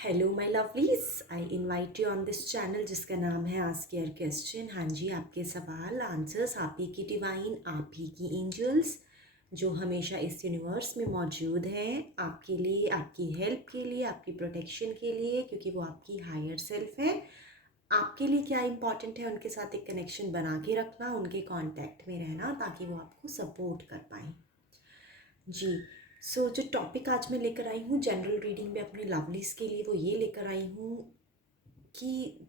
Hello my lovelies, I invite you on this channel जिसका नाम है आस्क योर क्वेश्चन। हाँ जी, आपके सवाल आंसर्स आप ही की डिवाइन, आप ही की एंजल्स जो हमेशा इस यूनिवर्स में मौजूद हैं आपके लिए, आपकी हेल्प के लिए, आपकी प्रोटेक्शन के लिए, क्योंकि वो आपकी हायर सेल्फ है। आपके लिए क्या इंपॉर्टेंट है, उनके साथ एक कनेक्शन बना के रखना, उनके कांटेक्ट में रहना ताकि वो आपको सपोर्ट कर पाएँ। जी। जो टॉपिक आज मैं लेकर आई हूँ जनरल रीडिंग में अपने लवलीज़ के लिए, वो ये लेकर आई हूँ कि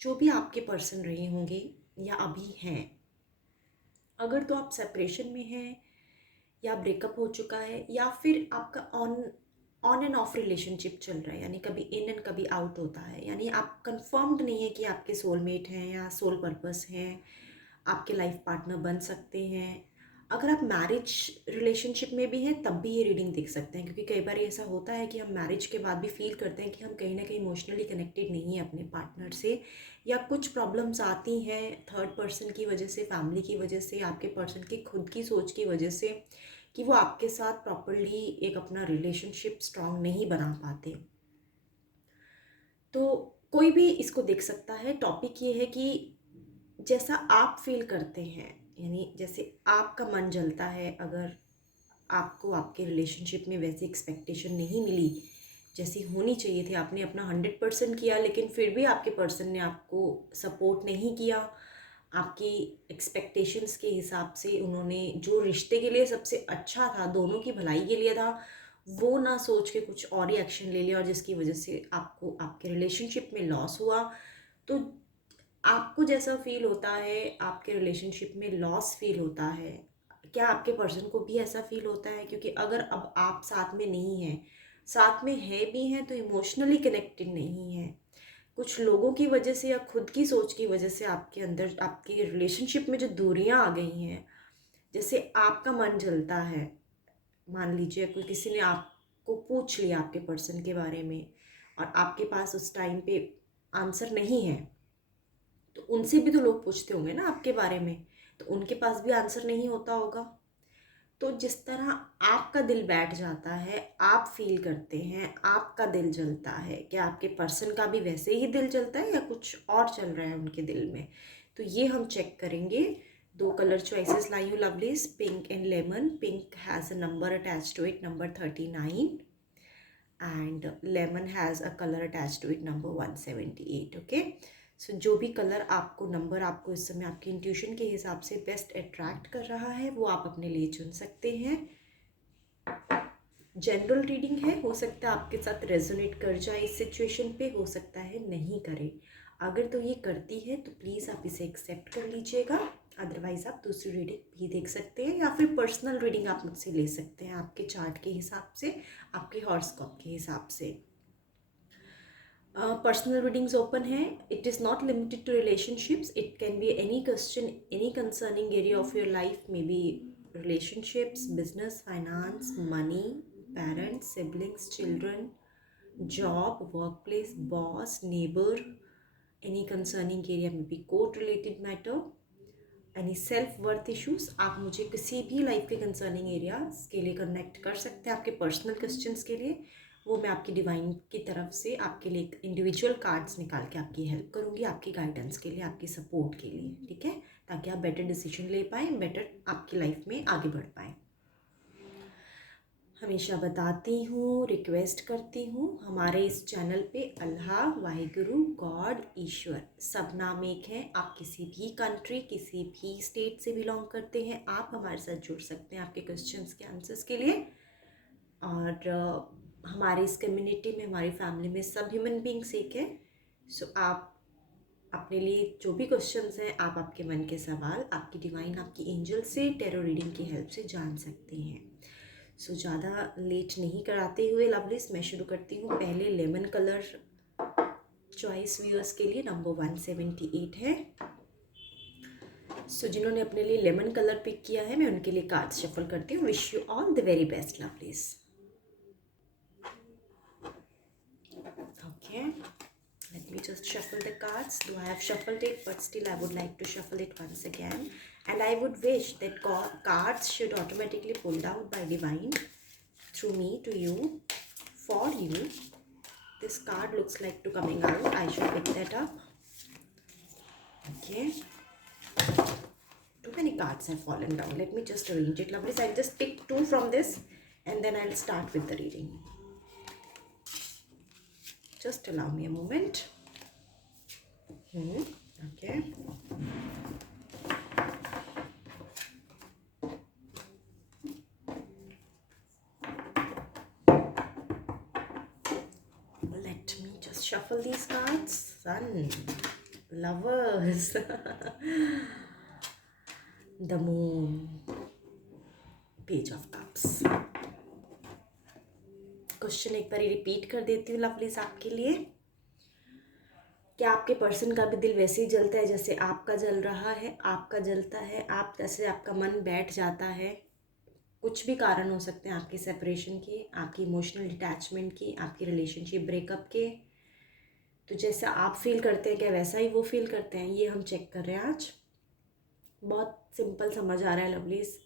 जो भी आपके पर्सन रहे होंगे या अभी हैं, अगर तो आप सेपरेशन में हैं या ब्रेकअप हो चुका है या फिर आपका on on end of relationship चल रहा है, यानी कभी इन एंड कभी आउट होता है, यानी आप कंफर्म्ड नहीं है कि आपके सोलमेट हैं या सोल पर्पस हैं, आपके लाइफ पार्टनर बन सकते हैं। अगर आप मैरिज रिलेशनशिप में भी हैं तब भी ये रीडिंग देख सकते हैं, क्योंकि कई बार ऐसा होता है कि हम मैरिज के बाद भी फील करते हैं कि हम कहीं ना कहीं इमोशनली कनेक्टेड नहीं हैं अपने पार्टनर से, या कुछ प्रॉब्लम्स आती हैं थर्ड पर्सन की वजह से, फैमिली की वजह से, आपके पर्सन की खुद की सोच की वजह से, कि वो आपके साथ प्रॉपरली एक अपना रिलेशनशिप स्ट्रांग नहीं बना पाते। तो कोई भी इसको देख सकता है। टॉपिक ये है कि जैसा आप फील करते हैं, यानी जैसे आपका मन जलता है, अगर आपको आपके रिलेशनशिप में वैसी एक्सपेक्टेशन नहीं मिली जैसी होनी चाहिए थी, आपने अपना 100% किया लेकिन फिर भी आपके पर्सन ने आपको सपोर्ट नहीं किया, आपकी एक्सपेक्टेशंस के हिसाब से उन्होंने जो रिश्ते के लिए सबसे अच्छा था, दोनों की भलाई के लिए था, वो ना सोच के कुछ और ही एक्शन ले लिया, और जिसकी वजह से आपको आपके रिलेशनशिप में लॉस हुआ। तो आपको जैसा फील होता है, आपके रिलेशनशिप में लॉस फील होता है, क्या आपके पर्सन को भी ऐसा फील होता है? क्योंकि अगर अब आप साथ में नहीं हैं, साथ में है भी हैं तो इमोशनली कनेक्टेड नहीं है, कुछ लोगों की वजह से या खुद की सोच की वजह से आपके अंदर, आपकी रिलेशनशिप में जो दूरियां आ गई हैं, जैसे आपका मन जलता है, मान लीजिए कोई किसी ने आपको पूछ लिया आपके पर्सन के बारे में और आपके पास उस टाइम पे आंसर नहीं है, तो उनसे भी तो लोग पूछते होंगे ना आपके बारे में, तो उनके पास भी आंसर नहीं होता होगा। तो जिस तरह आपका दिल बैठ जाता है, आप फील करते हैं, आपका दिल जलता है, क्या आपके पर्सन का भी वैसे ही दिल जलता है या कुछ और चल रहा है उनके दिल में? तो ये हम चेक करेंगे। दो कलर चॉइसेस लाई हूँ lovelies, pink and lemon. Pink has a number attach to it, number 39, and lemon has a colour attach to it, number 178। Okay, so जो भी कलर आपको, नंबर आपको इस समय आपकी इंट्यूशन के हिसाब से बेस्ट अट्रैक्ट कर रहा है, वो आप अपने लिए चुन सकते हैं। जनरल रीडिंग है, हो सकता है आपके साथ रेजोनेट कर जाए इस सिचुएशन पे, हो सकता है नहीं करे। अगर तो ये करती है तो प्लीज़ आप इसे एक्सेप्ट कर लीजिएगा, अदरवाइज़ आप दूसरी रीडिंग भी देख सकते हैं या फिर पर्सनल रीडिंग आप मुझसे ले सकते हैं आपके चार्ट के हिसाब से, आपके हॉरोस्कोप के हिसाब से। पर्सनल रीडिंग्स ओपन है। It is not limited to relationships, it can be any question, any concerning area of your life, may be relationships, business, finance, money, parents, siblings, children, job, workplace, boss, neighbor, any concerning area, maybe court related matter, any self worth issues। आप मुझे किसी भी life के concerning areas के लिए connect कर सकते हैं, आपके पर्सनल क्वेश्चंस के लिए। वो मैं आपकी डिवाइन की तरफ से आपके लिए इंडिविजुअल कार्ड्स निकाल के आपकी हेल्प करूँगी, आपकी गाइडेंस के लिए, आपकी सपोर्ट के लिए, ठीक है, ताकि आप बेटर डिसीजन ले पाएँ, बेटर आपकी लाइफ में आगे बढ़ पाएँ। हमेशा बताती हूँ, रिक्वेस्ट करती हूँ, हमारे इस चैनल पे अल्लाह, वाहिगुरु, गॉड, ईश्वर सब नाम एक हैं। आप किसी भी कंट्री, किसी भी स्टेट से बिलोंग करते हैं, आप हमारे साथ जुड़ सकते हैं आपके क्वेश्चंस के आंसर्स के लिए। और हमारी इस कम्युनिटी में, हमारी फैमिली में सब ह्यूमन बींग्स एक है। सो आप अपने लिए जो भी क्वेश्चंस हैं, आप आपके मन के सवाल आपकी डिवाइन, आपकी एंजल से टैरो रीडिंग की हेल्प से जान सकते हैं। सो ज़्यादा लेट नहीं कराते हुए लवलीज, मैं शुरू करती हूँ। पहले लेमन कलर चॉइस व्यूअर्स के लिए नंबर 178 है। सो जिन्होंने अपने लिए लेमन कलर पिक किया है, मैं उनके लिए कार्ड्स शफल करती हूँ। Wish you all the very best lovelies. Okay, let me just shuffle the cards. Though I have shuffled it, but still I would like to shuffle it once again. And I would wish that cards should automatically pulled out by divine through me to you, for you, this card looks like to coming out. I should pick that up. Okay. Too many cards have fallen down. Let me just arrange it, lovely. So I'll just pick 2 from this and then I'll start with the reading. Just allow me a moment. Okay. Let me just shuffle these cards. Sun, Lovers, the Moon, Page of Cups. Question एक बार repeat कर देती हूँ lovelies आपके लिए। क्या आपके person का भी दिल वैसे ही जलता है जैसे आपका जल रहा है, आपका जलता है, आप जैसे आपका मन बैठ जाता है? कुछ भी कारण हो सकते हैं आपकी सेपरेशन के, आपकी इमोशनल डिटैचमेंट की, आपकी रिलेशनशिप ब्रेकअप के। तो जैसा आप फील करते हैं क्या वैसा ही वो फील करते हैं, ये हम चेक कर रहे हैं आज। बहुत सिंपल समझ आ रहा है लवलीज,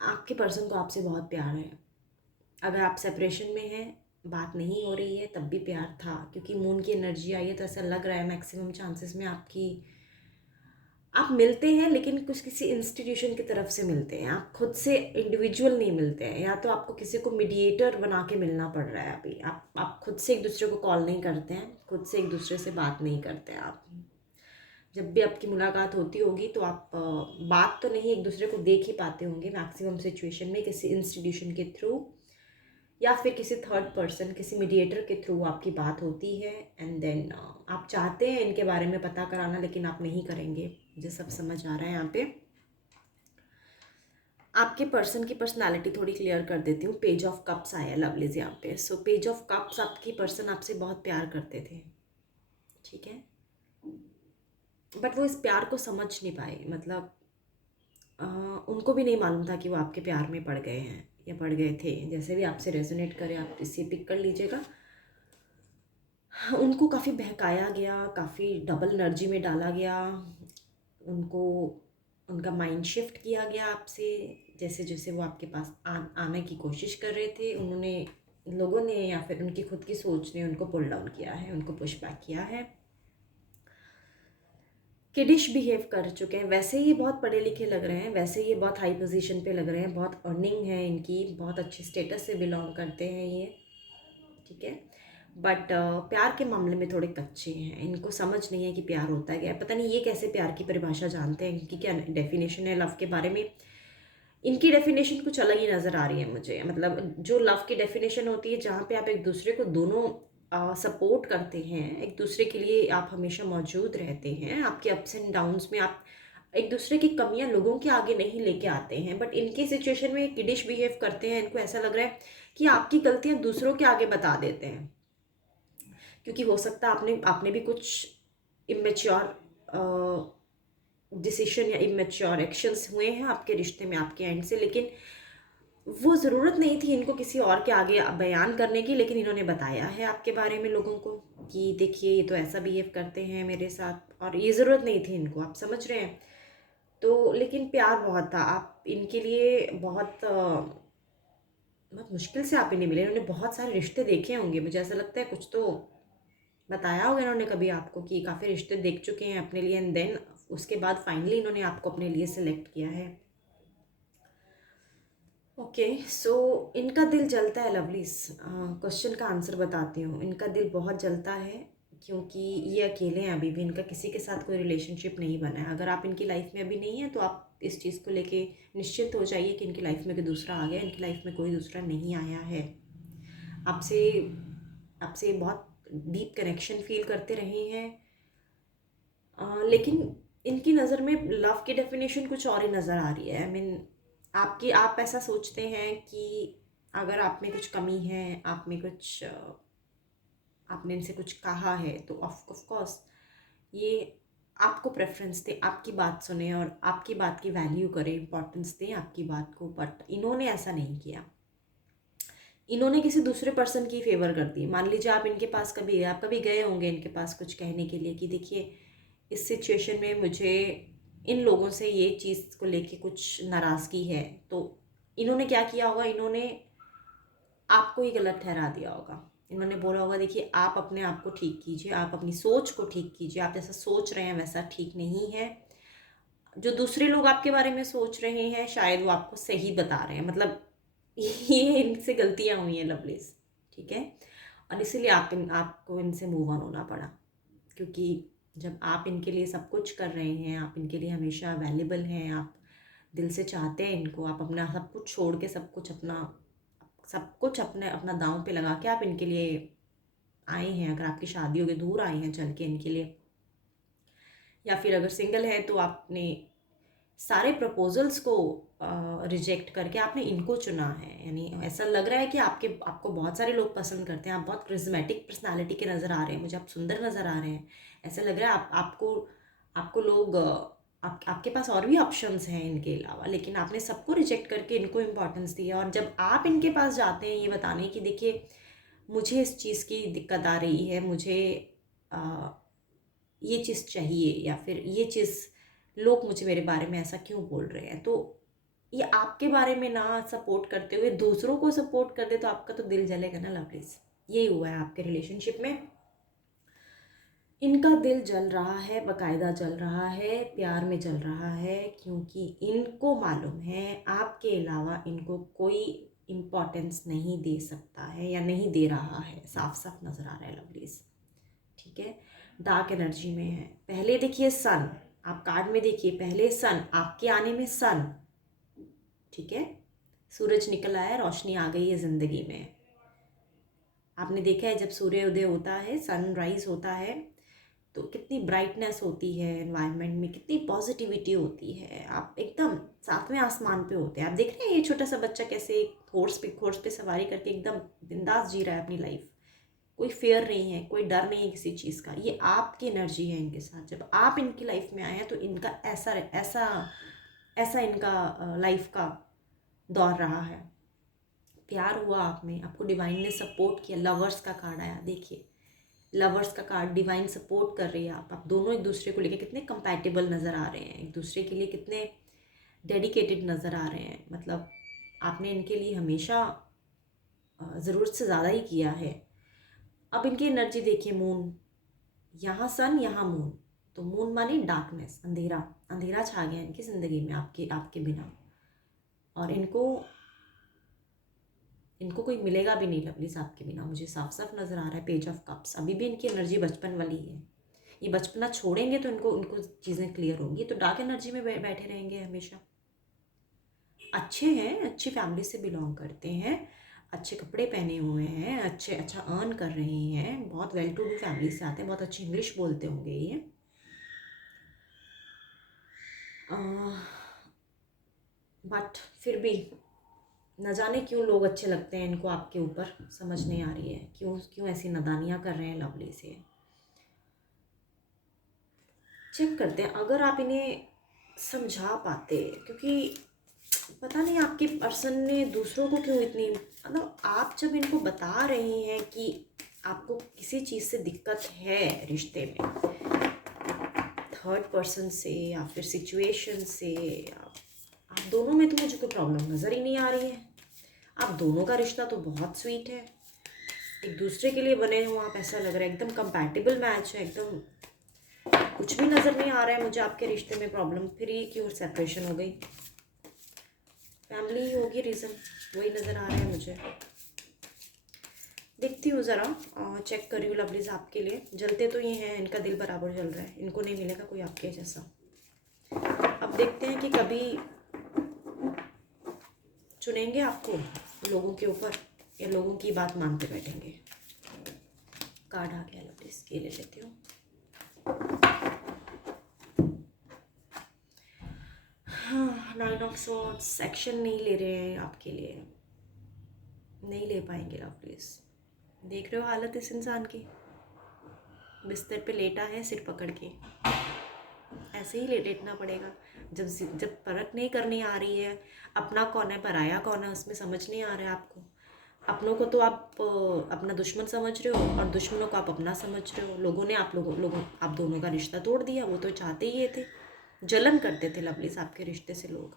आपके पर्सन को आपसे बहुत प्यार है। अगर आप सेपरेशन में हैं, बात नहीं हो रही है, तब भी प्यार था, क्योंकि मून की एनर्जी आई है तो ऐसा लग रहा है मैक्सिमम चांसेस में आप मिलते हैं, लेकिन कुछ किसी इंस्टीट्यूशन की तरफ से मिलते हैं। आप खुद से इंडिविजुअल नहीं मिलते हैं, या तो आपको किसी को मीडिएटर बना के मिलना पड़ रहा है। अभी आप खुद से एक दूसरे को कॉल नहीं करते हैं, खुद से एक दूसरे से बात नहीं करते हैं। आप जब भी आपकी मुलाकात होती होगी तो आप बात तो नहीं, एक दूसरे को देख ही पाते होंगे मैक्सिमम सिचुएशन में, किसी इंस्टीट्यूशन के थ्रू या फिर किसी थर्ड पर्सन, किसी मीडिएटर के थ्रू आपकी बात होती है। एंड देन आप चाहते हैं इनके बारे में पता कराना, लेकिन आप नहीं करेंगे। मुझे सब समझ आ रहा है यहाँ पे। आपके पर्सन की पर्सनालिटी थोड़ी क्लियर कर देती हूँ। पेज ऑफ कप्स आया लवलीज यहाँ पे। सो पेज ऑफ कप्स, आपकी पर्सन आपसे बहुत प्यार करते थे, ठीक है, बट वो इस प्यार को समझ नहीं पाए। मतलब उनको भी नहीं मालूम था कि वो आपके प्यार में पड़ गए हैं या पड़ गए थे। जैसे भी आपसे रेजोनेट करे, आप इसे पिक कर लीजिएगा। उनको काफ़ी बहकाया गया, काफ़ी डबल एनर्जी में डाला गया, उनका माइंड शिफ्ट किया गया आपसे। जैसे जैसे वो आपके पास आने की कोशिश कर रहे थे, लोगों ने या फिर उनकी खुद की सोच ने उनको पुल डाउन किया है, उनको पुश बैक किया है। किडिश बिहेव कर चुके हैं। वैसे ही बहुत पढ़े लिखे लग रहे हैं, वैसे ही बहुत हाई पोजीशन पे लग रहे हैं, बहुत अर्निंग है इनकी, बहुत अच्छे स्टेटस से बिलोंग करते हैं ये, ठीक है, बट प्यार के मामले में थोड़े कच्चे हैं। इनको समझ नहीं है कि प्यार होता है क्या। पता नहीं ये कैसे प्यार की परिभाषा जानते हैं, इनकी क्या डेफिनेशन है लव के बारे में। इनकी डेफिनेशन कुछ अलग ही नज़र आ रही है मुझे। मतलब जो लव की डेफिनेशन होती है, जहाँ पे आप एक दूसरे को दोनों सपोर्ट करते हैं, एक दूसरे के लिए आप हमेशा मौजूद रहते हैं, आपके अप्स एंड डाउन्स में आप एक दूसरे की कमियां लोगों के आगे नहीं लेके आते हैं। बट इनकी सिचुएशन में किडिश बिहेव करते हैं। इनको ऐसा लग रहा है कि आपकी गलतियां दूसरों के आगे बता देते हैं, क्योंकि हो सकता है आपने भी कुछ इमेच्योर डिसीजन या इमेच्योर एक्शंस हुए हैं आपके रिश्ते में, आपके एंड से, लेकिन वो ज़रूरत नहीं थी इनको किसी और के आगे बयान करने की। लेकिन इन्होंने बताया है आपके बारे में लोगों को कि देखिए ये तो ऐसा बिहेव करते हैं मेरे साथ, और ये ज़रूरत नहीं थी इनको, आप समझ रहे हैं। तो लेकिन प्यार बहुत था। आप इनके लिए बहुत मुश्किल से आप इन्हें मिले। इन्होंने बहुत सारे रिश्ते देखे होंगे, मुझे ऐसा लगता है कुछ तो बताया होगा इन्होंने कभी आपको कि काफ़ी रिश्ते देख चुके हैं अपने लिए, एंड देन उसके बाद फाइनली इन्होंने आपको अपने लिए सिलेक्ट किया है। ओके, सो इनका दिल जलता है लवलीज। क्वेश्चन का आंसर बताती हूँ। इनका दिल बहुत जलता है क्योंकि ये अकेले हैं अभी भी। इनका किसी के साथ कोई रिलेशनशिप नहीं बना है। अगर आप इनकी लाइफ में अभी नहीं हैं तो आप इस चीज़ को लेके निश्चिंत हो जाइए कि इनकी लाइफ में कोई दूसरा आ गया। इनकी लाइफ में कोई दूसरा नहीं आया है। आपसे आपसे बहुत डीप कनेक्शन फील करते रहे हैं, लेकिन इनकी नज़र में लव की डेफिनेशन कुछ और ही नज़र आ रही है। आई मीन आप ऐसा सोचते हैं कि अगर आप में कुछ कमी है, आपने इनसे कुछ कहा है, तो ऑफ कोर्स ये आपको प्रेफरेंस दें, आपकी बात सुने और आपकी बात की वैल्यू करें, इंपॉर्टेंस दें आपकी बात को। बट इन्होंने ऐसा नहीं किया। इन्होंने किसी दूसरे पर्सन की फेवर कर दी। मान लीजिए आप कभी गए होंगे इनके पास कुछ कहने के लिए कि देखिए इस सिचुएशन में मुझे इन लोगों से ये चीज़ को लेके कुछ नाराज़गी है। तो इन्होंने क्या किया होगा, इन्होंने आपको ही गलत ठहरा दिया होगा। इन्होंने बोला होगा देखिए आप अपने आप को ठीक कीजिए, आप अपनी सोच को ठीक कीजिए, आप जैसा सोच रहे हैं वैसा ठीक नहीं है। जो दूसरे लोग आपके बारे में सोच रहे हैं शायद वो आपको सही बता रहे हैं, मतलब ये इनसे गलतियाँ हुई हैं लवलीज़, ठीक है। और इसीलिए आपको इनसे मूव ऑन होना पड़ा, क्योंकि जब आप इनके लिए सब कुछ कर रहे हैं, आप इनके लिए हमेशा अवेलेबल हैं, आप दिल से चाहते हैं इनको, आप अपना सब कुछ छोड़ के सब कुछ अपने अपना दांव पे लगा के आप इनके लिए आए हैं, अगर आपकी शादी हो गई दूर आए हैं चल के इनके लिए, या फिर अगर सिंगल है तो आपने सारे प्रपोजल्स को रिजेक्ट करके आपने इनको चुना है। यानी ऐसा लग रहा है कि आपको बहुत सारे लोग पसंद करते हैं, आप बहुत क्रिज्मेटिक पर्सनालिटी के नज़र आ रहे हैं मुझे, आप सुंदर नज़र आ रहे हैं। ऐसा लग रहा है आपको लोग आपके पास और भी ऑप्शंस हैं इनके अलावा, लेकिन आपने सबको रिजेक्ट करके इनको इम्पोर्टेंस दिया। और जब आप इनके पास जाते हैं ये बताने कि देखिए मुझे इस चीज़ की दिक्कत आ रही है, मुझे ये चीज़ चाहिए, या फिर ये चीज़ लोग मुझे मेरे बारे में ऐसा क्यों बोल रहे हैं, तो ये आपके बारे में ना सपोर्ट करते हुए दूसरों को सपोर्ट कर दे तो आपका तो दिल जलेगा ना लवलीज। यही हुआ है आपके रिलेशनशिप में, इनका दिल जल रहा है, बकायदा जल रहा है, प्यार में जल रहा है, क्योंकि इनको मालूम है आपके अलावा इनको कोई इम्पोर्टेंस नहीं दे सकता है या नहीं दे रहा है, साफ साफ नज़र आ रहा है लवलीज, ठीक है। डार्क एनर्जी में है। पहले देखिए सन, आप कार्ड में देखिए पहले सन, आपके आने में सन, ठीक है, सूरज निकल आया, रोशनी आ गई है ज़िंदगी में। आपने देखा है जब सूर्योदय होता है, सनराइज होता है, तो कितनी ब्राइटनेस होती है एनवायरनमेंट में, कितनी पॉजिटिविटी होती है, आप एकदम सातवें आसमान पे होते हैं। आप देख रहे हैं ये छोटा सा बच्चा कैसे हॉर्स पे सवारी करके एकदम बिंदास जी रहा है अपनी लाइफ, कोई फेयर नहीं है, कोई डर नहीं है किसी चीज़ का। ये आपकी एनर्जी है इनके साथ, जब आप इनकी लाइफ में आए हैं तो इनका ऐसा ऐसा ऐसा इनका लाइफ का दौर रहा है। प्यार हुआ आप में, आपको डिवाइन ने सपोर्ट किया, लवर्स का कार्ड आया, देखिए लवर्स का कार्ड, डिवाइन सपोर्ट कर रही है। आप दोनों एक दूसरे को लेकर कितने कंपैटिबल नज़र आ रहे हैं, एक दूसरे के लिए कितने डेडिकेटेड नज़र आ रहे हैं, मतलब आपने इनके लिए हमेशा ज़रूरत से ज़्यादा ही किया है। अब इनकी एनर्जी देखिए, मून, यहाँ सन यहाँ मून, तो मून माने डार्कनेस, अंधेरा, अंधेरा छा गया इनकी ज़िंदगी में आपके आपके बिना, और इनको कोई मिलेगा भी नहीं लवलीज आपके बिना, मुझे साफ साफ नज़र आ रहा है। पेज ऑफ कप्स, अभी भी इनकी एनर्जी बचपन वाली है, ये बचपना छोड़ेंगे तो इनको चीज़ें क्लियर होंगी, तो डार्क एनर्जी में बैठे रहेंगे हमेशा। अच्छे हैं, अच्छी फैमिली से बिलोंग करते हैं, अच्छे कपड़े पहने हुए हैं, अच्छा अर्न कर रहे हैं, बहुत वेल टू डू फैमिली से आते हैं, बहुत अच्छी इंग्लिश बोलते होंगे ये। बट फिर भी न जाने क्यों लोग अच्छे लगते हैं इनको आपके ऊपर, समझ नहीं आ रही है क्यों ऐसी नादानियाँ कर रहे हैं लवली से। चेक करते हैं अगर आप इन्हें समझा पाते, क्योंकि पता नहीं आपके पर्सन ने दूसरों को क्यों इतनी, मतलब आप जब इनको बता रहे हैं कि आपको किसी चीज़ से दिक्कत है रिश्ते में, थर्ड पर्सन से या फिर सिचुएशन से, आप दोनों में तो मुझे कोई प्रॉब्लम नज़र ही नहीं आ रही है। आप दोनों का रिश्ता तो बहुत स्वीट है, एक दूसरे के लिए बने हो आप, ऐसा लग रहा है एकदम कंपैटिबल मैच है, एकदम कुछ भी नज़र नहीं आ रहा है मुझे आपके रिश्ते में प्रॉब्लम। फिर ये क्यों सेपरेशन हो गई, फैमिली ही होगी रीज़न, वही नज़र आ रहा है मुझे। देखती हूँ ज़रा, चेक कर रही हूँ लवलीज आपके लिए। जलते तो ये हैं, इनका दिल बराबर जल रहा है, इनको नहीं मिलेगा कोई आपके जैसा। अब देखते हैं कि कभी चुनेंगे आपको लोगों के ऊपर या लोगों की बात मानते बैठेंगे। कार्ड आ गया लवलीज, ये ले लेती हूँ। हाँ, 9 ऑफ स्वॉर्ड्स, एक्शन नहीं ले रहे हैं आपके लिए, नहीं ले पाएंगे लवलीज। देख रहे हो हालत इस इंसान की, बिस्तर पे लेटा है सिर पकड़ के, ऐसे ही लेटना पड़ेगा। जब परख नहीं करनी आ रही है अपना कौन है पराया कौन है, उसमें समझ नहीं आ रहा है आपको। अपनों को तो आप अपना दुश्मन समझ रहे हो और दुश्मनों को आप अपना समझ रहे हो। लोगों ने आप दोनों का रिश्ता तोड़ दिया, वो तो चाहते ही ये थे, जलन करते थे लवलीज आपके रिश्ते से लोग।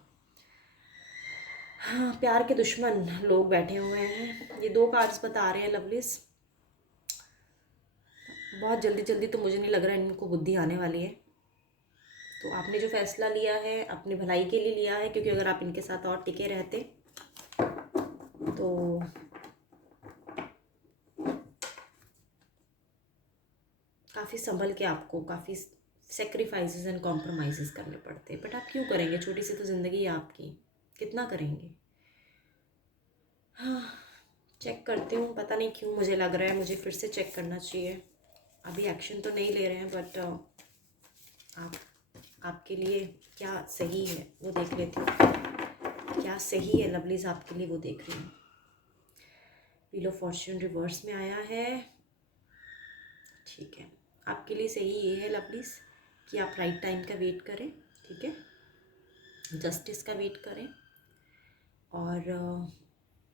हाँ, प्यार के दुश्मन लोग बैठे हुए हैं। ये 2 कार्ड्स बता रहे हैं लवलीज़, बहुत जल्दी जल्दी तो मुझे नहीं लग रहा है इनको बुद्धि आने वाली है। तो आपने जो फ़ैसला लिया है अपनी भलाई के लिए लिया है, क्योंकि अगर आप इनके साथ और टिके रहते तो काफ़ी संभल के आपको काफ़ी सेक्रीफाइसेस एंड कॉम्प्रोमाइज़ेस करने पड़ते हैं। बट आप क्यों करेंगे? छोटी सी तो ज़िंदगी है आपकी, कितना करेंगे? हाँ, चेक करती हूँ। पता नहीं क्यों मुझे लग रहा है मुझे फिर से चेक करना चाहिए। अभी एक्शन तो नहीं ले रहे हैं, बट आप आपके लिए क्या सही है वो देख लेती हूँ। क्या सही है लवलीज़ आपके लिए वो देख रही हूँ। व्हील ऑफ फॉर्च्यून रिवर्स में आया है। ठीक है, आपके लिए सही ये है लवलीज़ कि आप राइट टाइम का वेट करें, ठीक है, जस्टिस का वेट करें और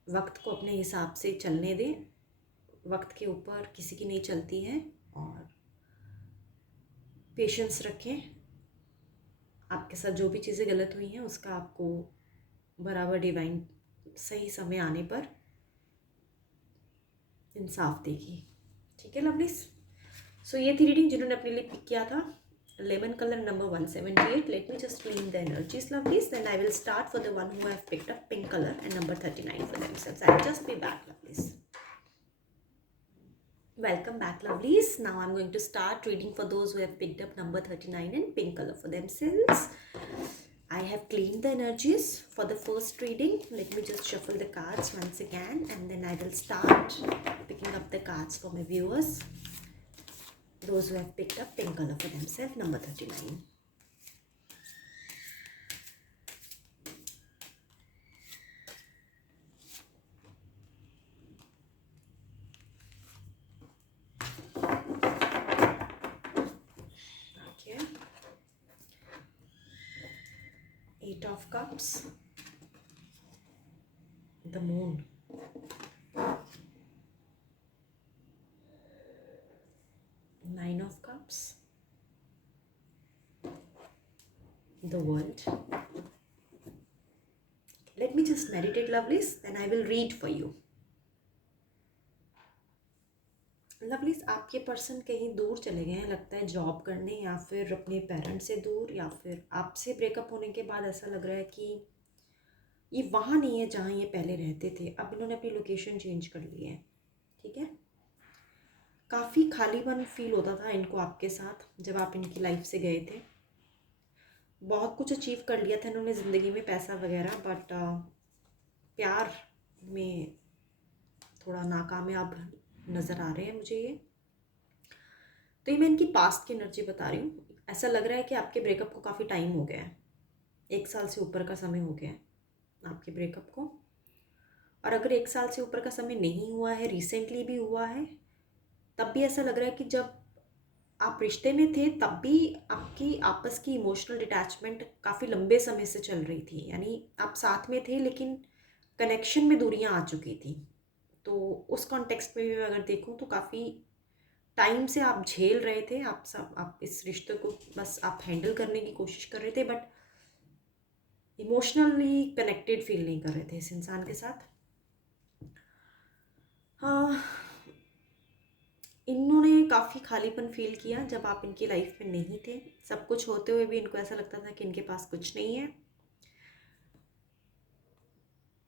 वक्त को अपने हिसाब से चलने दें। वक्त के ऊपर किसी की नहीं चलती है और पेशेंस रखें। आपके साथ जो भी चीज़ें गलत हुई हैं उसका आपको बराबर डिवाइन सही समय आने पर इंसाफ देगी, ठीक है लवलीज़। सो ये थी रीडिंग जिन्होंने अपने लिए पिक किया था lemon colour number 178. Let me just clean the energies lovelies, then I will start for the one who have picked up pink color and number 39 for themselves. I'll just be back lovelies. Welcome back lovelies. Now I'm going to start reading for those who have picked up number 39 and pink color for themselves. I have cleaned the energies for the first reading. Let me just shuffle the cards once again and then I will start picking up the cards for my viewers. Those who have picked up pink color for themselves, number 39. Okay. 8 of Cups. The Moon. 9 of Cups. The World. Let me just meditate lovelies, then I will read for you. Lovelies, आपके person कहीं दूर चले गए हैं लगता है, job करने या फिर अपने पेरेंट्स से दूर, या फिर आपसे ब्रेकअप होने के बाद ऐसा लग रहा है कि ये वहाँ नहीं है जहाँ ये पहले रहते थे। अब इन्होंने अपनी लोकेशन चेंज कर ली है, ठीक है। काफ़ी खालीपन फील होता था इनको आपके साथ जब आप इनकी लाइफ से गए थे। बहुत कुछ अचीव कर लिया था इन्होंने ज़िंदगी में, पैसा वगैरह, बट प्यार में थोड़ा नाकामयाब नज़र आ रहे हैं मुझे ये। तो ये मैं इनकी पास्ट की एनर्जी बता रही हूँ। ऐसा लग रहा है कि आपके ब्रेकअप को काफ़ी टाइम हो गया है, 1 साल से ऊपर का समय हो गया है आपके ब्रेकअप को। और अगर 1 साल से ऊपर का समय नहीं हुआ है, रिसेंटली भी हुआ है, तब भी ऐसा लग रहा है कि जब आप रिश्ते में थे तब भी आपकी आपस की इमोशनल डिटैचमेंट काफ़ी लंबे समय से चल रही थी। यानी आप साथ में थे लेकिन कनेक्शन में दूरियां आ चुकी थी। तो उस कॉन्टेक्स्ट में भी मैं अगर देखूं तो काफ़ी टाइम से आप झेल रहे थे, आप इस रिश्ते को बस आप हैंडल करने की कोशिश कर रहे थे, बट इमोशनली कनेक्टेड फील नहीं कर रहे थे इस इंसान के साथ। हाँ, इन्होंने काफ़ी खालीपन फील किया जब आप इनकी लाइफ में नहीं थे। सब कुछ होते हुए भी इनको ऐसा लगता था कि इनके पास कुछ नहीं है।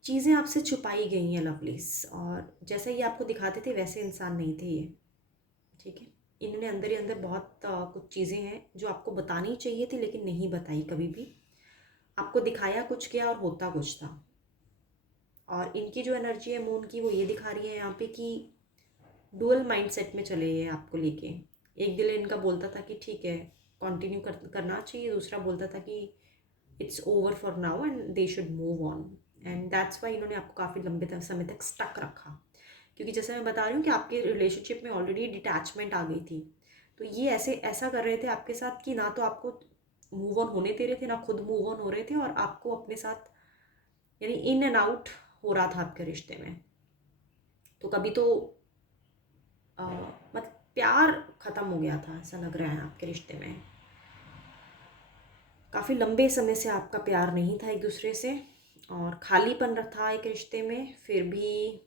चीज़ें आपसे छुपाई गई हैं लवलीज, और जैसा ये आपको दिखाते थे वैसे इंसान नहीं थे ये, ठीक है। इन्होंने अंदर ही अंदर बहुत कुछ चीज़ें हैं जो आपको बतानी चाहिए थी लेकिन नहीं बताई कभी भी। आपको दिखाया कुछ गया और होता कुछ था। और इनकी जो एनर्जी है मून की, वो ये दिखा रही है यहाँ पे कि डुअल माइंडसेट में चले गए आपको लेके। एक दिल इनका बोलता था कि ठीक है कंटिन्यू करना चाहिए, दूसरा बोलता था कि it's over for now and they should move on. And that's why इन्होंने आपको काफ़ी लंबे समय तक स्टक रखा, क्योंकि जैसे मैं बता रही हूँ कि आपके रिलेशनशिप में ऑलरेडी डिटैचमेंट आ गई थी। तो ये ऐसा कर रहे थे आपके साथ कि ना तो आपको मूव ऑन होने दे रहे थे, ना खुद मूव ऑन हो रहे थे, और आपको अपने साथ यानी इन एंड आउट हो रहा था आपके रिश्ते में। तो कभी तो मतलब प्यार ख़त्म हो गया था ऐसा लग रहा है आपके रिश्ते में। काफ़ी लंबे समय से आपका प्यार नहीं था एक दूसरे से, और खालीपन था एक रिश्ते में, फिर भी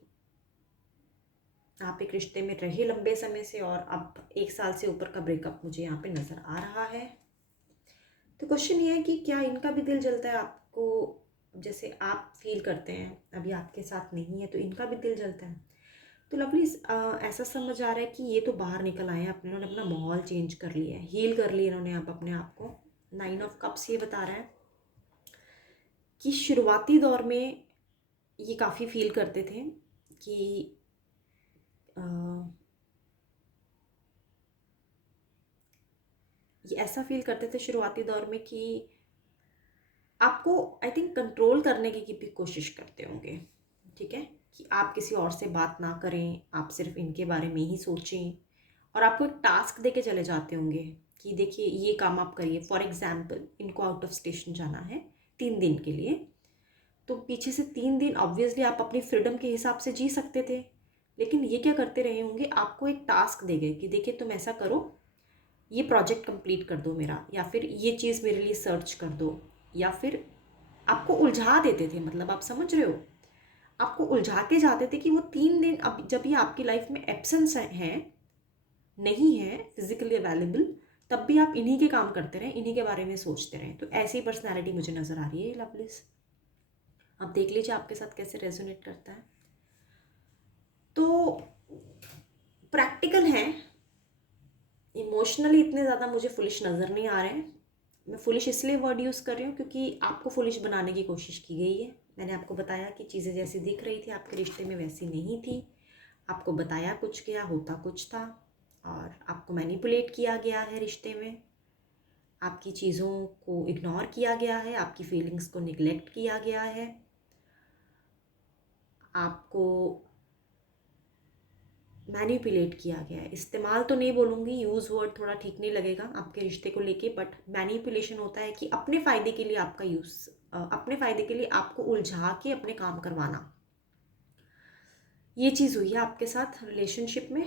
आप एक रिश्ते में रहे लंबे समय से और अब 1 साल से ऊपर का ब्रेकअप मुझे यहाँ पे नज़र आ रहा है। तो क्वेश्चन ये है कि क्या इनका भी दिल जलता है आपको, जैसे आप फील करते हैं अभी आपके साथ नहीं है तो इनका भी दिल जलता है। तो लवली ऐसा समझ आ रहा है कि ये तो बाहर निकल आए हैं, उन्होंने अपना माहौल चेंज कर लिया है, हील कर लिया इन्होंने आप अपने आप को। 9 ऑफ कप्स ये बता रहा है कि शुरुआती दौर में ये काफ़ी फील करते थे कि अ, ये ऐसा फील करते थे शुरुआती दौर में कि आपको आई थिंक कंट्रोल करने की भी कोशिश करते होंगे, ठीक है, कि आप किसी और से बात ना करें, आप सिर्फ इनके बारे में ही सोचें, और आपको एक टास्क दे के चले जाते होंगे कि देखिए ये काम आप करिए। फॉर एग्जाम्पल इनको आउट ऑफ स्टेशन जाना है 3 दिन के लिए, तो पीछे से 3 दिन ऑब्वियसली आप अपनी फ्रीडम के हिसाब से जी सकते थे, लेकिन ये क्या करते रहे होंगे, आपको एक टास्क दे गए कि देखिए तुम ऐसा करो, ये प्रोजेक्ट कंप्लीट कर दो मेरा, या फिर ये चीज़ मेरे लिए सर्च कर दो, या फिर आपको उलझा देते थे। मतलब आप समझ रहे हो, आपको उलझा के जाते थे कि वो 3 दिन, अब जब ये आपकी लाइफ में एब्सेंस हैं, नहीं है फिजिकली अवेलेबल, तब भी आप इन्हीं के काम करते रहें, इन्हीं के बारे में सोचते रहें। तो ऐसी पर्सनैलिटी मुझे नज़र आ रही है लवलिस। आप देख लीजिए आपके साथ कैसे रेजोनेट करता है। तो प्रैक्टिकल है, इमोशनली इतने ज़्यादा मुझे फुलिश नज़र नहीं आ रहे हैं। मैं फुलिश इसलिए वर्ड यूज़ कर रही हूँ क्योंकि आपको फुलिश बनाने की कोशिश की गई है। मैंने आपको बताया कि चीज़ें जैसी दिख रही थी आपके रिश्ते में वैसी नहीं थी, आपको बताया कुछ गया, होता कुछ था, और आपको मैनिपुलेट किया गया है रिश्ते में, आपकी चीज़ों को इग्नोर किया गया है, आपकी फीलिंग्स को निगलेक्ट किया गया है, आपको मैनिपुलेट किया गया है। इस्तेमाल तो नहीं बोलूँगी, यूज़ वर्ड थोड़ा ठीक नहीं लगेगा आपके रिश्ते को लेके, बट मैनिपुलेशन होता है कि अपने फ़ायदे के लिए आपका यूज़, अपने फ़ायदे के लिए आपको उलझा के अपने काम करवाना, ये चीज़ हुई है आपके साथ रिलेशनशिप में।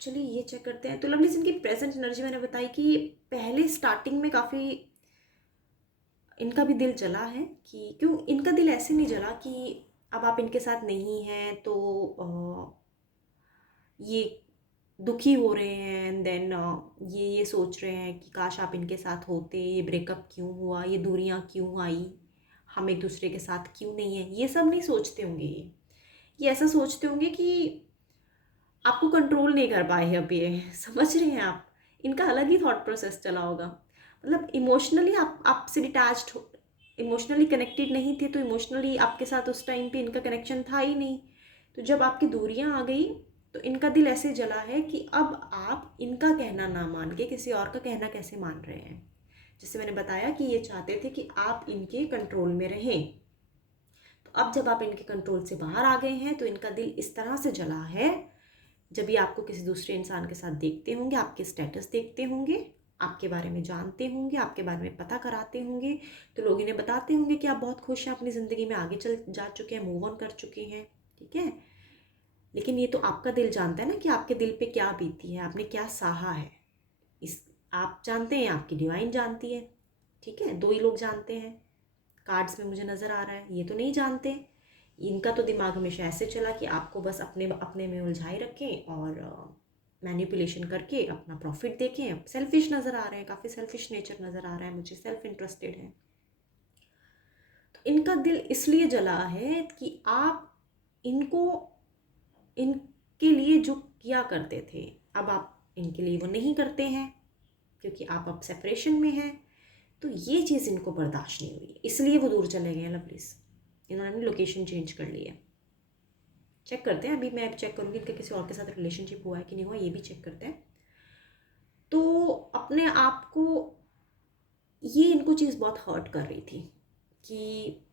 चलिए ये चेक करते हैं। तो लवलीज इनकी प्रेजेंट एनर्जी मैंने बताई कि पहले स्टार्टिंग में काफ़ी इनका भी दिल जला है, कि क्यों इनका दिल ऐसे नहीं जला कि अब आप इनके साथ नहीं हैं तो ये दुखी हो रहे हैं, एंड देन ये सोच रहे हैं कि काश आप इनके साथ होते, ये ब्रेकअप क्यों हुआ, ये दूरियां क्यों आई, हम एक दूसरे के साथ क्यों नहीं हैं, ये सब नहीं सोचते होंगे। ये ऐसा सोचते होंगे कि आपको कंट्रोल नहीं कर पाए अब ये, समझ रहे हैं आप, इनका अलग ही थॉट प्रोसेस चला होगा। मतलब इमोशनली आप आपसे डिटैच्ड, इमोशनली कनेक्टेड नहीं थे, तो इमोशनली आपके साथ उस टाइम पे इनका कनेक्शन था ही नहीं। तो जब आपकी दूरियां आ गई तो इनका दिल ऐसे जला है कि अब आप इनका कहना ना मान के किसी और का कहना कैसे मान रहे हैं। जैसे मैंने बताया कि ये चाहते थे कि आप इनके कंट्रोल में रहें, तो अब जब आप इनके कंट्रोल से बाहर आ गए हैं तो इनका दिल इस तरह से जला है। जब ये आपको किसी दूसरे इंसान के साथ देखते होंगे, आपके स्टेटस देखते होंगे, आपके बारे में जानते होंगे, आपके बारे में पता कराते होंगे, तो लोग इन्हें बताते होंगे कि आप बहुत खुश हैं, अपनी ज़िंदगी में आगे चल जा चुके हैं, मूव ऑन कर चुके हैं, ठीक है। लेकिन ये तो आपका दिल जानता है ना कि आपके दिल पे क्या बीती है, आपने क्या सहा है। इस आप जानते हैं, आपकी डिवाइन जानती है, ठीक है, दो ही लोग जानते हैं कार्ड्स में मुझे नज़र आ रहा है, ये तो नहीं जानते। इनका तो दिमाग हमेशा ऐसे चला कि आपको बस अपने अपने में उलझाए रखें और मैनिपुलेशन करके अपना प्रॉफिट देखें। सेल्फिश नज़र आ रहे हैं, काफ़ी सेल्फिश नेचर नज़र आ रहा है मुझे, सेल्फ इंटरेस्टेड है। तो इनका दिल इसलिए जला है कि आप इनको, इनके लिए जो किया करते थे अब आप इनके लिए वो नहीं करते हैं, क्योंकि आप अब सेपरेशन में हैं। तो ये चीज़ इनको बर्दाश्त नहीं हुई, इसलिए वो दूर चले गए हैं लवलीज। इन्होंने अपनी लोकेशन चेंज कर ली है। चेक करते हैं, अभी मैं चेक करूँगी इनका किसी और के साथ रिलेशनशिप हुआ है कि नहीं हुआ, ये भी चेक करते हैं। तो अपने आप को, ये इनको चीज़ बहुत हर्ट कर रही थी कि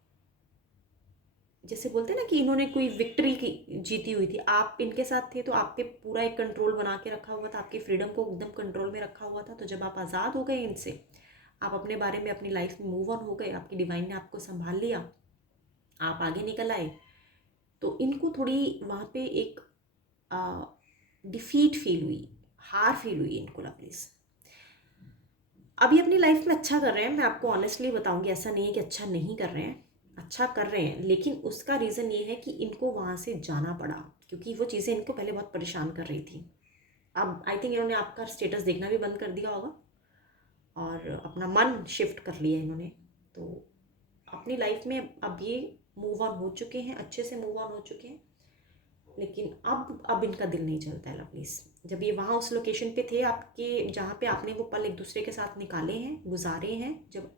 जैसे बोलते हैं ना कि इन्होंने कोई विक्ट्री की जीती हुई थी, आप इनके साथ थे तो आप पे पूरा एक कंट्रोल बना के रखा हुआ था, आपकी फ्रीडम को एकदम कंट्रोल में रखा हुआ था। तो जब आप आज़ाद हो गए इनसे, आप अपने बारे में, अपनी लाइफ में मूव ऑन हो गए, आपकी डिवाइन ने आपको संभाल लिया, आप आगे निकल आए, तो इनको थोड़ी वहाँ पे एक डिफीट फील हुई, हार फील हुई इनको लवलीज। अभी अपनी लाइफ में अच्छा कर रहे हैं, मैं आपको ऑनेस्टली बताऊंगी, ऐसा नहीं है कि अच्छा नहीं कर रहे हैं, अच्छा कर रहे हैं, लेकिन उसका रीज़न ये है कि इनको वहाँ से जाना पड़ा, क्योंकि वो चीज़ें इनको पहले बहुत परेशान कर रही थी। अब आई थिंक इन्होंने आपका स्टेटस देखना भी बंद कर दिया होगा और अपना मन शिफ्ट कर लिया इन्होंने। तो अपनी लाइफ में अब ये मूव ऑन हो चुके हैं, अच्छे से मूव ऑन हो चुके हैं, लेकिन अब इनका दिल नहीं चलता है लवलीज। जब ये वहाँ उस लोकेशन पे थे आपके, जहाँ पे आपने वो पल एक दूसरे के साथ निकाले हैं, गुजारे हैं, जब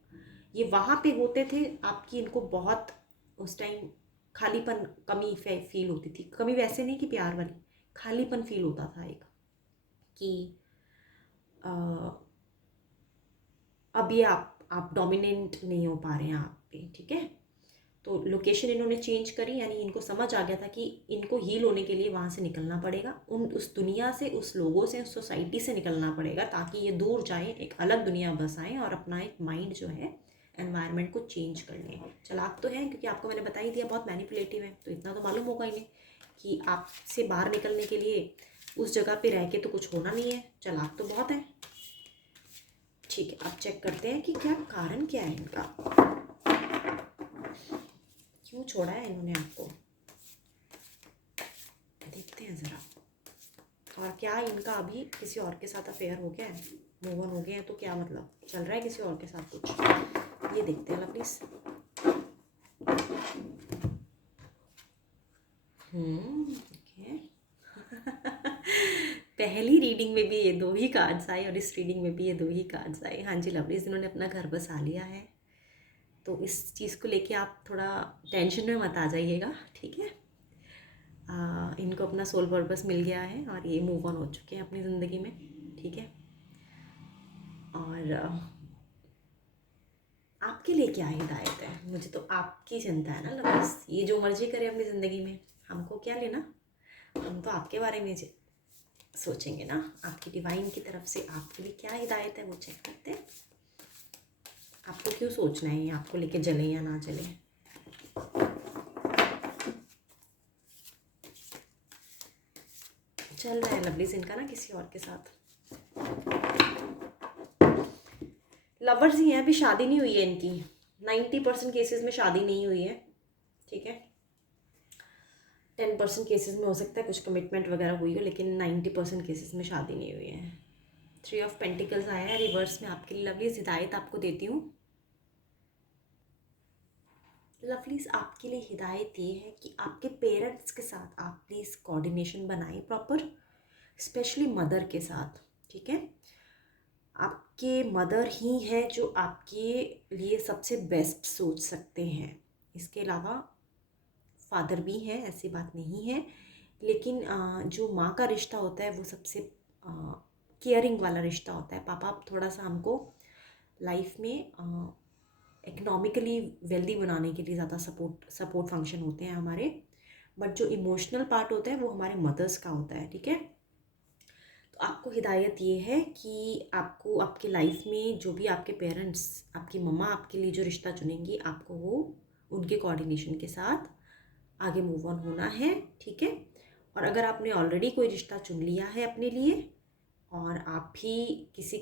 ये वहाँ पे होते थे आपकी इनको बहुत उस टाइम खालीपन, कमी फील होती थी। कमी वैसे नहीं कि प्यार वाली, खालीपन फील होता था एक, कि अ, अब ये आप डोमिनेंट नहीं हो पा रहे हैं आप पे, ठीक है। तो लोकेशन इन्होंने चेंज करी, यानी इनको समझ आ गया था कि इनको हील होने के लिए वहाँ से निकलना पड़ेगा, उस दुनिया से, उस लोगों से, उस सोसाइटी से निकलना पड़ेगा, ताकि ये दूर जाएं, एक अलग दुनिया बसाएं और अपना एक माइंड जो है, एनवायरनमेंट को चेंज कर लें। चालाक तो है, क्योंकि आपको मैंने बता ही दिया बहुत मैनिपुलेटिव है, तो इतना तो मालूम होगा इन्हें कि आपसे बाहर निकलने के लिए उस जगह पे रह के तो कुछ होना नहीं है। चालाक तो बहुत है। ठीक है, अब चेक करते हैं कि क्या कारण क्या है इनका, क्यों छोड़ा है इन्होंने आपको, देखते हैं ज़रा। और क्या इनका अभी किसी और के साथ अफेयर हो गया है, मूव ऑन हो गए हैं, तो क्या मतलब चल रहा है किसी और के साथ कुछ, ये देखते हैं प्लीज़। ओके। पहली रीडिंग में भी ये दो ही कार्ड्स आए और इस रीडिंग में भी ये दो ही कार्ड्स आए। हाँ जी लवलीज, इन्होंने अपना घर बसा लिया है, तो इस चीज़ को लेके आप थोड़ा टेंशन में मत आ जाइएगा, ठीक है। इनको अपना सोल पर्पस मिल गया है और ये मूव ऑन हो चुके हैं अपनी ज़िंदगी में, ठीक है। और आपके लिए क्या हिदायत है, मुझे तो आपकी चिंता है ना लवलीज, ये जो मर्जी करे अपनी ज़िंदगी में, हमको क्या लेना, हम तो आपके बारे में सोचेंगे ना। आपकी डिवाइन की तरफ से आपके लिए क्या हिदायत है वो चेक करते हैं। आपको क्यों सोचना है ये आपको लेके जले या ना जले। चल रहा है लवलीज इनका ना किसी और के साथ, लवर्स ही हैं, अभी शादी नहीं हुई है इनकी। 90% केसेस में शादी नहीं हुई है, ठीक है। 10% केसेस में हो सकता है कुछ कमिटमेंट वगैरह हुई हो, लेकिन 90% केसेस में शादी नहीं हुई है। 3 ऑफ पेंटिकल्स आया है रिवर्स में आपके लिए। लवलीज हिदायत आपको देती हूँ। लवलीज आपके लिए हिदायत ये है कि आपके पेरेंट्स के साथ आप प्लीज़ कोऑर्डिनेशन बनाएं प्रॉपर, स्पेशली मदर के साथ, ठीक है। आपके मदर ही हैं जो आपके लिए सबसे बेस्ट सोच सकते हैं। इसके अलावा फादर भी हैं, ऐसी बात नहीं है, लेकिन जो माँ का रिश्ता होता है वो सबसे केयरिंग वाला रिश्ता होता है। पापा थोड़ा सा हमको लाइफ में इकोनॉमिकली वेल्दी बनाने के लिए ज़्यादा सपोर्ट फंक्शन होते हैं हमारे, बट जो इमोशनल पार्ट होता है वो हमारे मदर्स का होता है, ठीक है। तो आपको हिदायत ये है कि आपको आपके लाइफ में जो भी आपके पेरेंट्स, आपकी मम्मा आपके लिए जो रिश्ता चुनेंगी, आपको वो उनके कोऑर्डिनेशन के साथ आगे मूव ऑन होना है, ठीक है। और अगर आपने ऑलरेडी कोई रिश्ता चुन लिया है अपने लिए और आप भी किसी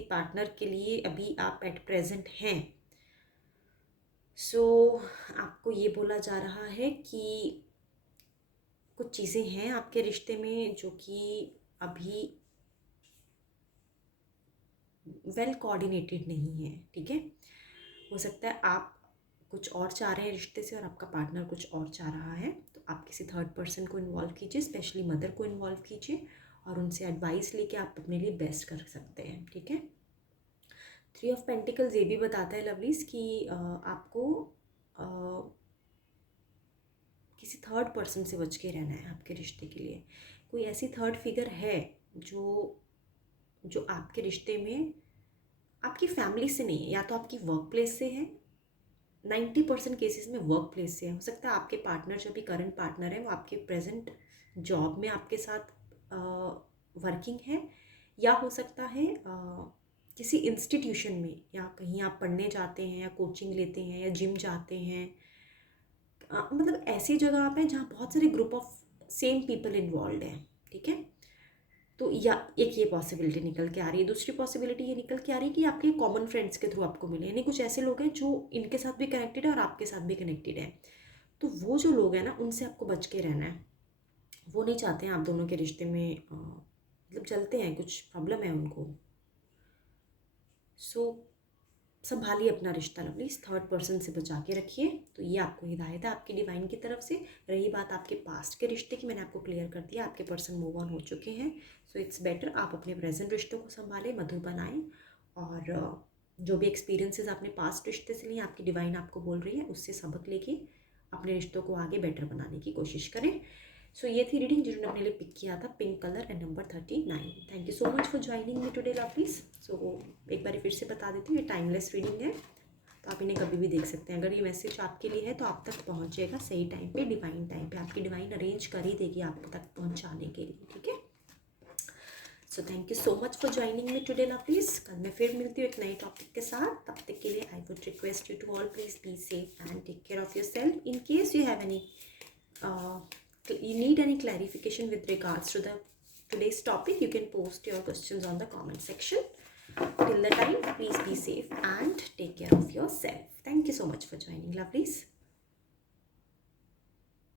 पार्टनर के लिए अभी आप एट प्रेजेंट हैं, सो आपको ये बोला जा रहा है कि कुछ चीज़ें हैं आपके रिश्ते में जो कि अभी वेल कोऑर्डिनेटेड नहीं है, ठीक है। हो सकता है आप कुछ और चाह रहे हैं रिश्ते से और आपका पार्टनर कुछ और चाह रहा है, तो आप किसी थर्ड पर्सन को इन्वॉल्व कीजिए, स्पेशली मदर को इन्वॉल्व कीजिए और उनसे एडवाइस लेके आप अपने लिए बेस्ट कर सकते हैं, ठीक है। 3 ऑफ पेंटिकल्स ये भी बताता है लवलीज कि आपको किसी थर्ड पर्सन से बच के रहना है आपके रिश्ते के लिए। कोई ऐसी थर्ड फिगर है जो जो आपके रिश्ते में आपकी फैमिली से नहीं है, या तो आपकी वर्क प्लेस से है, 90% केसेस में वर्क प्लेस से है। हो सकता है आपके पार्टनर जो भी करंट पार्टनर है वो आपके प्रेजेंट जॉब में आपके साथ वर्किंग है, या हो सकता है किसी इंस्टीट्यूशन में, या कहीं आप पढ़ने जाते हैं या कोचिंग लेते हैं या जिम जाते हैं, मतलब ऐसी जगह आप हैं जहाँ बहुत सारे group of same people involve हैं, ठीक है। तो या एक ये पॉसिबिलिटी निकल के आ रही है। दूसरी पॉसिबिलिटी ये निकल के आ रही है कि आपके कॉमन फ्रेंड्स के थ्रू आपको मिले, यानी कुछ ऐसे लोग हैं जो इनके साथ भी कनेक्टेड है और आपके साथ भी कनेक्टेड है। तो वो जो लोग हैं ना, उनसे आपको बच के रहना है। वो नहीं चाहते हैं आप दोनों के रिश्ते में मतलब चलते हैं, कुछ प्रॉब्लम है उनको। सो संभालिए अपना रिश्ता लवलीज, थर्ड पर्सन से बचा के रखिए। तो ये आपको हिदायत है आपकी डिवाइन की तरफ से। रही बात आपके पास्ट के रिश्ते की, मैंने आपको क्लियर कर दिया, आपके पर्सन मूव ऑन हो चुके हैं। सो इट्स बेटर आप अपने प्रेजेंट रिश्तों को संभालें, मधुर बनाएं, और जो भी एक्सपीरियंसेस आपने पास्ट रिश्ते से लिए, आपकी डिवाइन आपको बोल रही है, उससे सबक लेके अपने रिश्तों को आगे बेटर बनाने की कोशिश करें। सो ये थी रीडिंग जिन्होंने अपने लिए पिक किया था pink colour and number 39। Thank you so much for joining me today lovelies. So एक बार फिर से बता देती हूँ, ये टाइमलेस रीडिंग है, तो आप इन्हें कभी भी देख सकते हैं। अगर ये मैसेज आपके लिए है तो आप तक पहुँचेगा सही टाइम पे, डिवाइन टाइम पे। आपकी डिवाइन अरेंज कर ही देगी आप तक पहुँचाने के लिए, ठीक है। So thank you so much for joining me today lovelies. कल मैं फिर मिलती हूँ एक नए टॉपिक के साथ। तब तक के लिए I would request you to all, please be safe and take care of yourself. In case you have any you need any clarification with regards to the today's topic, you can post your questions on the comment section. Till the time, please be safe and take care of yourself. Thank you so much for joining, lovelies.